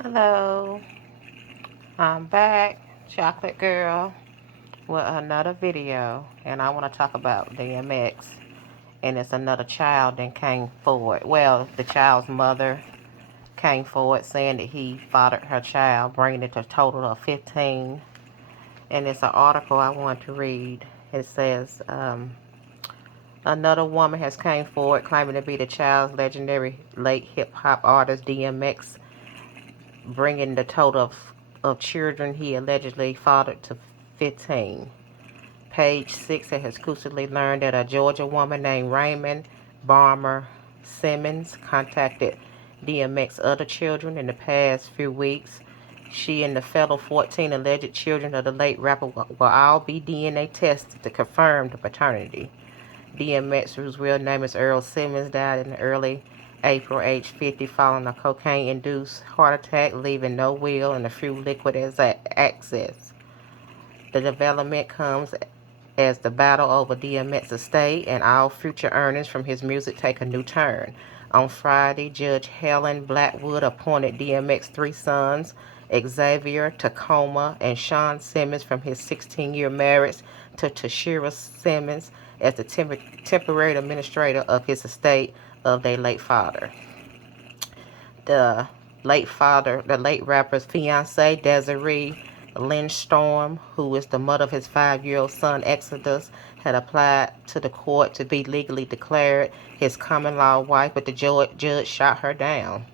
Hello, I'm back, Chocolate Girl, with another video, and I want to talk about DMX. And it's another child that came forward. Well, the child's mother came forward saying that he fathered her child, bringing it to a total of 15. And it's an article I want to read. It says, another woman has came forward claiming to be the child's legendary late hip-hop artist DMX, bringing the total of children he allegedly fathered to 15. Page 6 has exclusively learned that a Georgia woman named Raymond Barmer Simmons contacted DMX other children in the past few weeks. She and the fellow 14 alleged children of the late rapper will all be DNA tested to confirm the paternity. DMX, whose real name is Earl Simmons, died in early April, age 50, following a cocaine-induced heart attack, leaving no will and a few liquid assets. The development comes as the battle over DMX's estate and all future earnings from his music take a new turn. On Friday, Judge Helen Blackwood appointed DMX three sons, Xavier, Tacoma, and Sean Simmons, from his 16-year marriage to Tashira Simmons, as the temporary administrator of his estate of their late father. The the late rapper's fiancee, Desiree Lindstorm, who is the mother of his 5-year-old son, Exodus, had applied to the court to be legally declared his common-law wife, but the judge shot her down.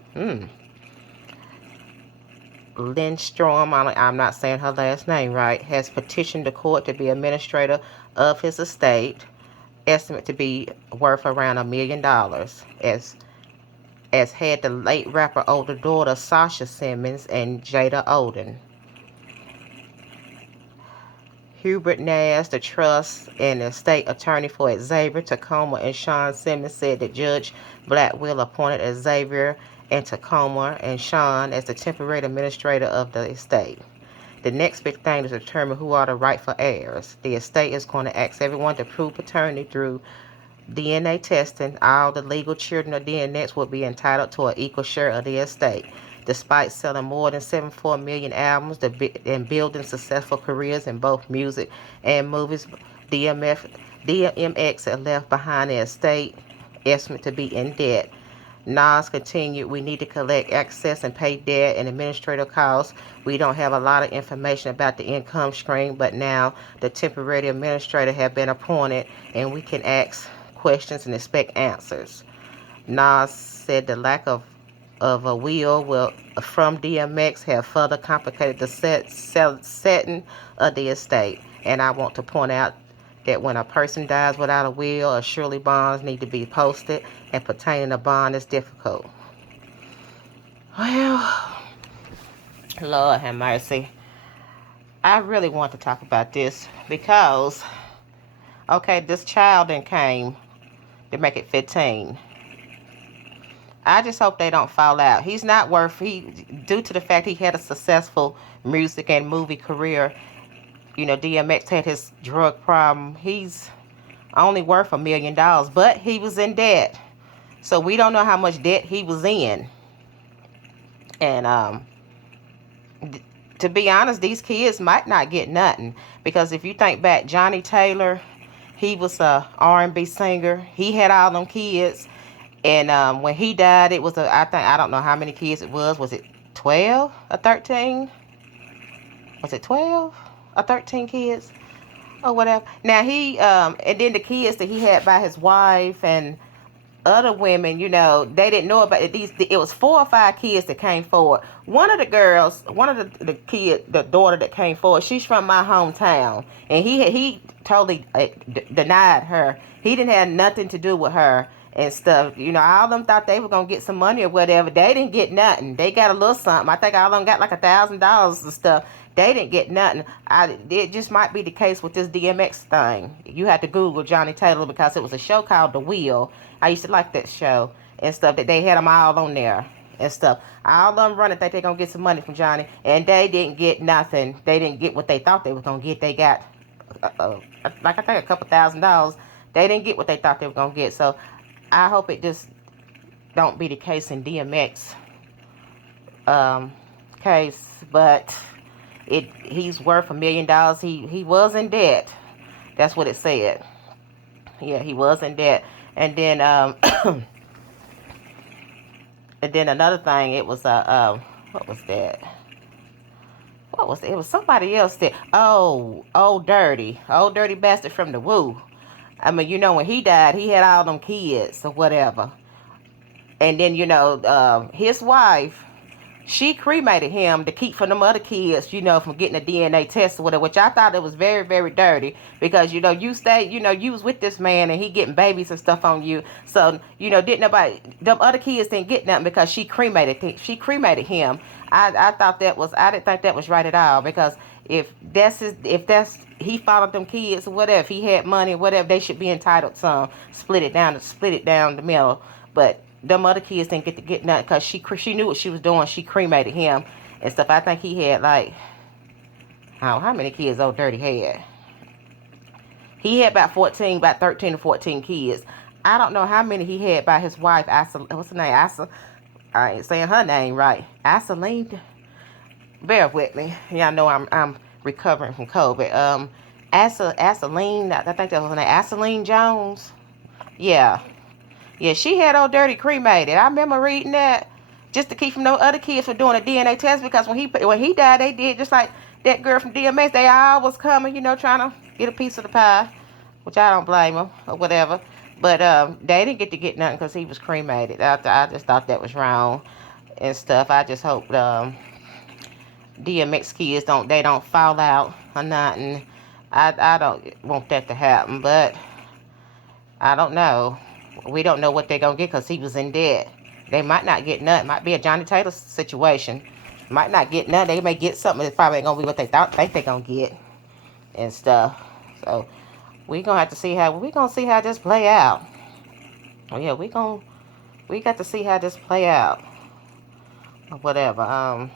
Lindstrom, I'm not saying her last name right, has petitioned the court to be administrator of his estate, estimated to be worth around $1 million, as had the late rapper older daughter Sasha Simmons and Jada Olden. Hubert Nash, the trust and estate attorney for Xavier, Tacoma, and Sean Simmons, said that Judge Blackwell appointed Xavier and Tacoma and Sean as the temporary administrator of the estate. The next big thing is to determine who are the rightful heirs. The estate is going to ask everyone to prove paternity through DNA testing. All the legal children of DMX will be entitled to an equal share of the estate. Despite selling more than 74 million albums and building successful careers in both music and movies, DMX had left behind an estate estimated to be in debt. Nas continued, "We need to collect excess and pay debt and administrative costs. We don't have a lot of information about the income stream, but now the temporary administrator have been appointed and we can ask questions and expect answers." Nas said the lack of a will from DMX have further complicated the setting of the estate. And I want to point out that when a person dies without a will, a surety bonds need to be posted, and obtaining a bond is difficult. Well, Lord have mercy. I really want to talk about this because, okay, this child then came to make it 15. I just hope they don't fall out. He's not worth, due to the fact he had a successful music and movie career. You know, DMX had his drug problem. He's only worth $1 million, but he was in debt. So we don't know how much debt he was in. And to be honest, these kids might not get nothing, because if you think back, Johnny Taylor, he was a R&B singer. He had all them kids, and when he died, it was I don't know how many kids it was. Was it 12 or 13? Was it 12 or 13 kids or whatever? Now and then the kids that he had by his wife and other women, you know, they didn't know about it. It was 4 or 5 kids that came forward. One of the girls, the daughter that came forward, she's from my hometown, and he totally denied her. He didn't have nothing to do with her and stuff. You know, all of them thought they were gonna get some money or whatever. They didn't get nothing. They got a little something. I think all of them got like $1,000 and stuff. They didn't get nothing. It just might be the case with this DMX thing. You had to Google Johnny Taylor, because it was a show called The Wheel. I used to like that show and stuff, that they had them all on there and stuff. All of them running think they're going to get some money from Johnny, and they didn't get nothing. They didn't get what they thought they was going to get. They got, like I think, a couple $1,000. They didn't get what they thought they were going to get. So I hope it just don't be the case in DMX case, but he's worth $1 million. He was in debt. That's what it said. Yeah, he was in debt. And then and then another thing, it was what was that? What was it? It was somebody else that, oh, old dirty bastard from the Woo. I mean, when he died, he had all them kids or whatever. And then, his wife, she cremated him to keep from them other kids, from getting a DNA test or whatever, which I thought it was very, very dirty because, you was with this man and he getting babies and stuff on you. So, didn't nobody, them other kids didn't get nothing because she cremated him. I didn't think that was right at all, because if he followed them kids or whatever, if he had money or whatever, they should be entitled some, split it down the middle. But them other kids didn't get nothing because she knew what she was doing. She cremated him and stuff. I think he had like, I don't know how many kids Old Dirty had. He had about 13 or 14 kids. I don't know how many he had by his wife, what's her name? I ain't saying her name right. Isoline. Bear with me. Y'all know I'm recovering from COVID. Asaline, I think that was her name. Asaline Jones. Yeah. Yeah, she had Old Dirty cremated. I remember reading that, just to keep from no other kids from doing a DNA test, because when he died, they did just like that girl from DMX. They all was coming, trying to get a piece of the pie, which I don't blame them or whatever. But they didn't get nothing because he was cremated. I just thought that was wrong and stuff. I just hope DMX kids don't fall out or nothing. I don't want that to happen, but I don't know. We don't know what they're going to get because he was in debt. They might not get nothing. Might be a Johnny Taylor situation. Might not get nothing. They may get something that's probably ain't going to be what they think they're going to get and stuff. So we got to see how this play out. Yeah, we got to see how this play out. Or whatever.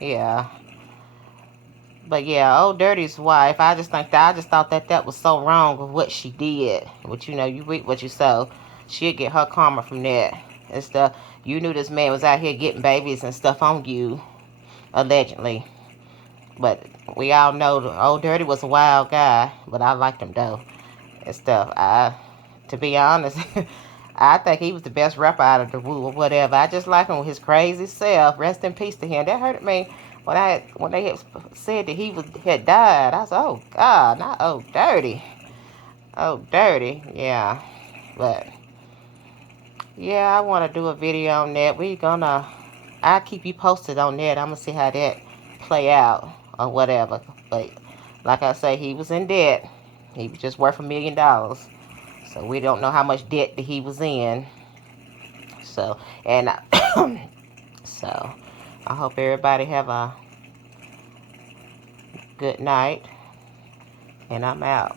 Yeah. But yeah, Old Dirty's wife, I just thought that was so wrong with what she did. But you reap what you sow. She'll get her karma from that and stuff. You knew this man was out here getting babies and stuff on you, allegedly. But we all know Old Dirty was a wild guy, but I liked him though and stuff. To be honest, I think he was the best rapper out of the Woo or whatever. I just like him with his crazy self. Rest in peace to him. That hurted me. When they had said that he had died, I was like, oh God, not Old Dirty. Oh, Dirty, yeah. But yeah, I want to do a video on that. I'll keep you posted on that. I'm gonna see how that play out or whatever. But like I say, he was in debt. He was just worth $1 million. So we don't know how much debt that he was in. So so I hope everybody have a good night, and I'm out.